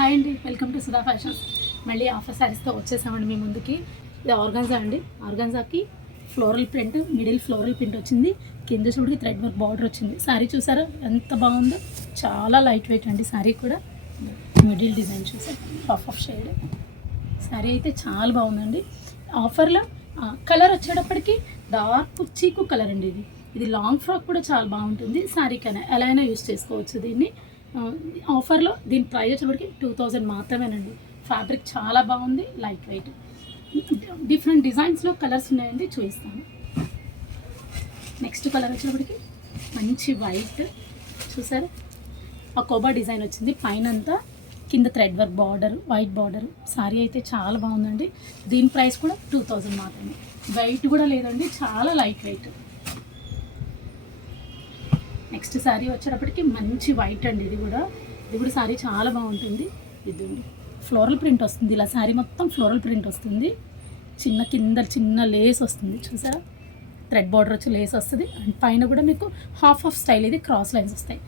Hi అండి, welcome to Sudha fashions. మళ్ళీ offer శారీస్తో వచ్చేసామండి మీ ముందుకి. ఇది ఆర్గాన్జా అండి. ఆర్గాన్జాకి floral print, middle floral print వచ్చింది. కింద చూడండి థ్రెడ్ వర్క్ బార్డర్ వచ్చింది. శారీ చూసారా ఎంత బాగుందో, చాలా లైట్ వెయిట్ అండి. శారీ కూడా మిడిల్ డిజైన్ చూసారు, ఆఫ్ షేడ్. శారీ అయితే చాలా బాగుందండి. ఆఫర్లో కలర్ వచ్చేటప్పటికి డార్క్ చీకు కలర్ అండి. ఇది లాంగ్ ఫ్రాక్ కూడా చాలా బాగుంటుంది. శారీకైనా ఎలా అయినా యూస్ చేసుకోవచ్చు దీన్ని. ఆఫర్లో దీని ప్రైస్ వచ్చేప్పటికి 2000 మాత్రమేనండి. ఫ్యాబ్రిక్ చాలా బాగుంది, లైట్ వెయిట్. డిఫరెంట్ డిజైన్స్లో కలర్స్ ఉన్నాయండి, చూపిస్తాను. నెక్స్ట్ కలర్ వచ్చేప్పటికి మంచి వైట్ చూసారు, ఆ కోబా డిజైన్ వచ్చింది. పైన అంతా కింద thread work border, white border. Sari అయితే చాలా బాగుందండి. దీని ప్రైస్ కూడా 2000 మాత్రమే. వెయిట్ కూడా లేదండి, చాలా లైట్ వెయిట్. నెక్స్ట్ శారీ వచ్చేటప్పటికి మంచి వైట్ అండి. ఇది కూడా శారీ చాలా బాగుంటుంది. ఇది ఫ్లోరల్ ప్రింట్ వస్తుంది, ఇలా శారీ మొత్తం ఫ్లోరల్ ప్రింట్ వస్తుంది. చిన్న లేస్ వస్తుంది చూసారా, థ్రెడ్ బార్డర్ వచ్చి లేస్ వస్తుంది. అండ్ పైన కూడా మీకు హాఫ్ స్టైల్ ఇది క్రాస్ లైన్స్ వస్తాయి.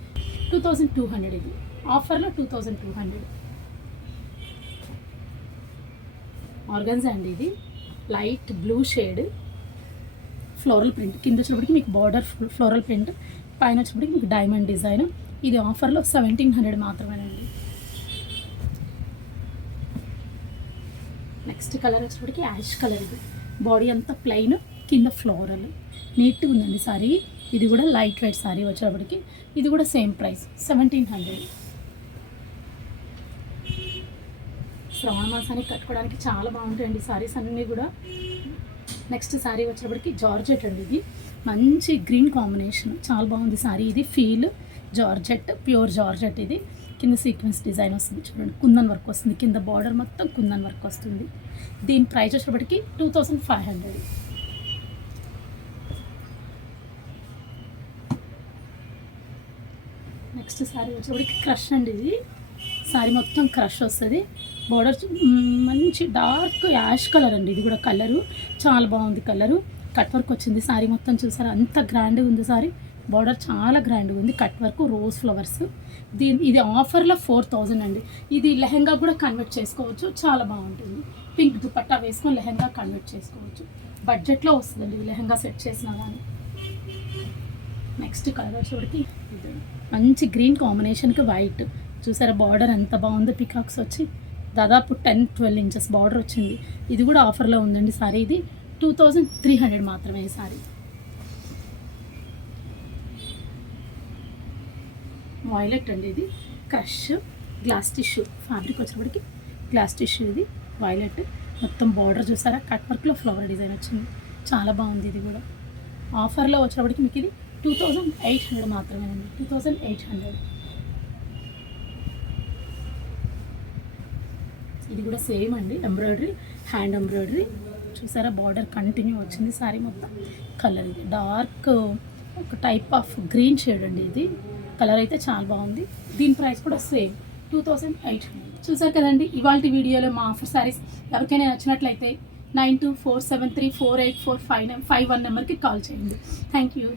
2200 ఇది ఆఫర్లో 2200. ఆర్గాన్జా అండి. ఇది light blue shade, floral print. కింద వచ్చినప్పటికి మీకు బార్డర్ ఫ్లోరల్ ప్రింట్, పైన వచ్చినప్పటికి మీకు డైమండ్ డిజైన్. ఇది ఆఫర్లో 1700 మాత్రమేనండి. నెక్స్ట్ కలర్ వచ్చేప్పటికి యాష్ కలర్. ఇది బాడీ అంతా ప్లెయిన్, కింద ఫ్లోరల్. నీట్గా ఉందండి సారీ. ఇది కూడా లైట్ వెయిట్ సారీ వచ్చేటప్పటికి. ఇది కూడా సేమ్ ప్రైస్ 1700. శ్రావణ మాసానికి కట్టుకోవడానికి చాలా బాగుంటాయండి సారీస్ అన్నీ కూడా. నెక్స్ట్ శారీ వచ్చేటప్పటికి జార్జెట్ అండి. ఇది మంచి గ్రీన్ కాంబినేషన్, చాలా బాగుంది శారీ. ఇది ఫీల్ జార్జెట్, ప్యూర్ జార్జెట్. ఇది కింద సీక్వెన్స్ డిజైన్ వస్తుంది చూడండి, కుందన్ వర్క్ వస్తుంది. కింద బార్డర్ మొత్తం కుందన్ వర్క్ వస్తుంది. దీని ప్రైస్ వచ్చేటప్పటికి 2500. నెక్స్ట్ శారీ వచ్చేటప్పటికి క్రష్ అండి. ఇది శారీ మొత్తం క్రష్ వస్తుంది. బార్డర్ మంచి డార్క్ యాష్ కలర్ అండి. ఇది కూడా కలరు చాలా బాగుంది. కలరు కట్ వర్క్ వచ్చింది. శారీ మొత్తం చూసారా, అంత గ్రాండ్గా ఉంది శారీ. బార్డర్ చాలా గ్రాండ్గా ఉంది, కట్ వర్క్, రోజ్ ఫ్లవర్స్. ఇది ఆఫర్లో 4000 అండి. ఇది లెహెంగా కూడా కన్వర్ట్ చేసుకోవచ్చు, చాలా బాగుంటుంది. పింక్ దుపట్టా వేసుకొని లెహెంగా కన్వర్ట్ చేసుకోవచ్చు. బడ్జెట్లో వస్తుందండి ఇది లెహెంగా సెట్ చేసినా కానీ. నెక్స్ట్ కలర్ వచ్చేటికి మంచి గ్రీన్ కాంబినేషన్కి వైట్ చూసారా, బార్డర్ ఎంత బాగుందో. పికాక్స్ వచ్చి దాదాపు 10-12 ఇంచెస్ బార్డర్ వచ్చింది. ఇది కూడా ఆఫర్లో ఉందండి సారీ. ఇది 2300 మాత్రమే ఈ సారీ. వైలెట్ అండి. ఇది క్రష్ గ్లాస్ టిష్యూ ఫ్యాబ్రిక్ వచ్చేప్పటికి గ్లాస్ టిష్యూ. ఇది వైలెట్ మొత్తం బార్డర్ చూసారా, కట్ వర్క్లో ఫ్లవర్ డిజైన్ వచ్చింది, చాలా బాగుంది. ఇది కూడా ఆఫర్లో వచ్చేప్పటికి మీకు ఇది 2800 మాత్రమే అండి. 2800. ఇది కూడా సేమ్ అండి, ఎంబ్రాయిడరీ, హ్యాండ్ ఎంబ్రాయిడరీ చూసారా. బార్డర్ కంటిన్యూ వచ్చింది శారీ మొత్తం. కలర్ ఇది డార్క్ ఒక టైప్ ఆఫ్ గ్రీన్ షేడ్ అండి. ఇది కలర్ అయితే చాలా బాగుంది. దీని ప్రైస్ కూడా సేమ్ 2800. చూసారు కదండి ఇవాళ వీడియోలో మా ఆఫర్ శారీస్. ఎవరికైనా నచ్చినట్లయితే 9247348451 నెంబర్కి కాల్ చేయండి. Thank you.